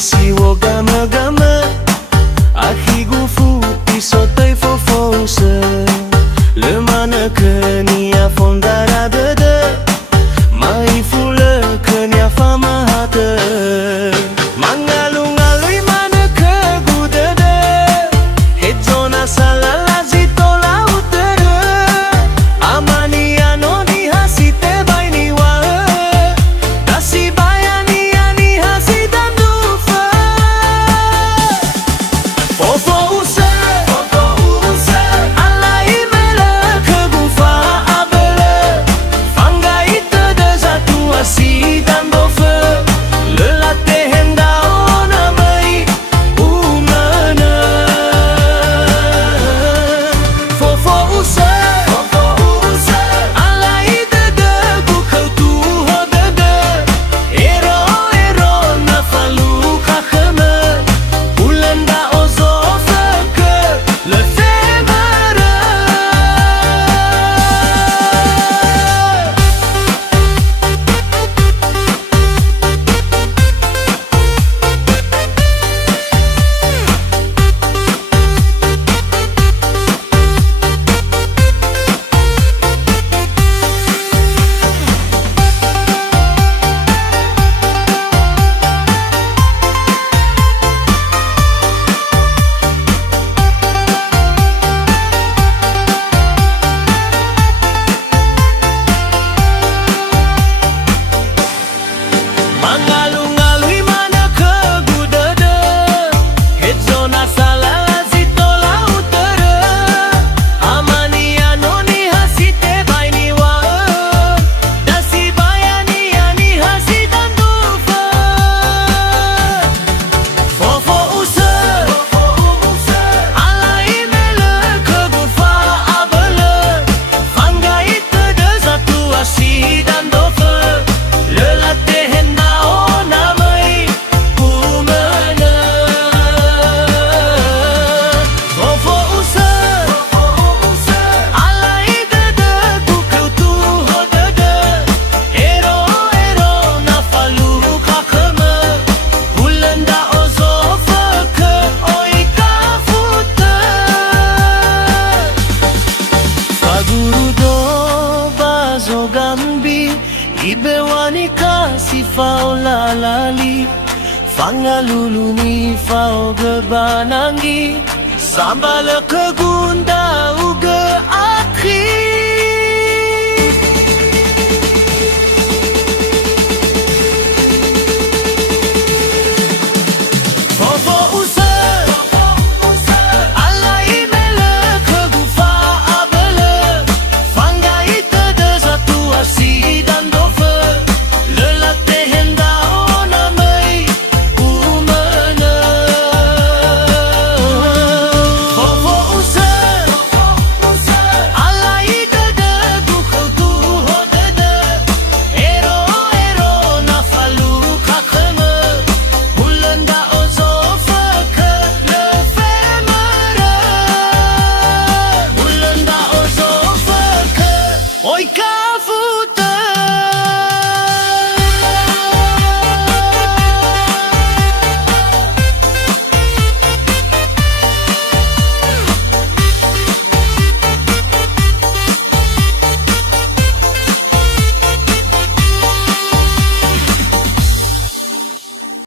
si wo gama gama Aki gufu piso tei fofo se Le mana ke ni a fondara bede Mai fule ke ni a fama hate Mangalungalui mana ke gudede Hedzona salala zito lautere Amani anoni hasite baini wa Dasi bayani ani hasidan dufa Fofo use Alai mele ke gufa abele Fanga ite de zatu hasidan dofe Lelate henda ona mai umana Fofo use Alai de de gu kau tu hodede Ero ero na falu kakheme Ulenda ozo feke le femere Mangalungalui mana ke gudede Hedzona salala zito lautere Amani anoni hasite baini wa Dasi bayani ani hasidan dufa Fofo use Alai mele ke gufa abele Fanga ite de zatu hasidan dofe Lelate henda ona mai umana Fofo use Alai de de gu kau tu hodede Ero ero na falu kakheme Ulenda ozo feke oi kafute Faguru do bazo gambi Ibe wanika si fao lalali Fanga lulu ni fao gebanangi Sambal ke gu